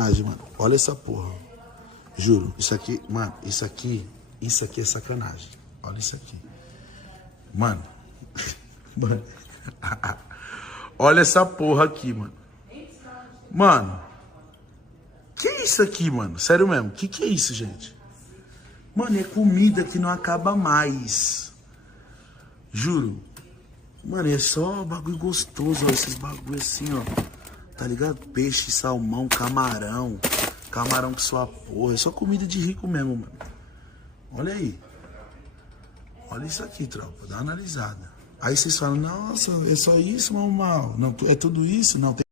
Mano, olha essa porra. Juro, isso aqui, mano, isso aqui é sacanagem. Olha isso aqui. Mano. Mano. Olha essa porra aqui, mano. Mano. Que é isso aqui, mano? Sério mesmo, que é isso, gente? Mano, é comida que não acaba mais. Juro. Mano, é só bagulho gostoso, ó. Esses bagulho assim, ó. Tá ligado? Peixe, salmão, camarão. Camarão que sua porra. É só comida de rico mesmo, mano. Olha aí. Olha isso aqui, tropa. Dá uma analisada. Aí vocês falam, nossa, é só isso, mal? Não, é tudo isso? Não, tem...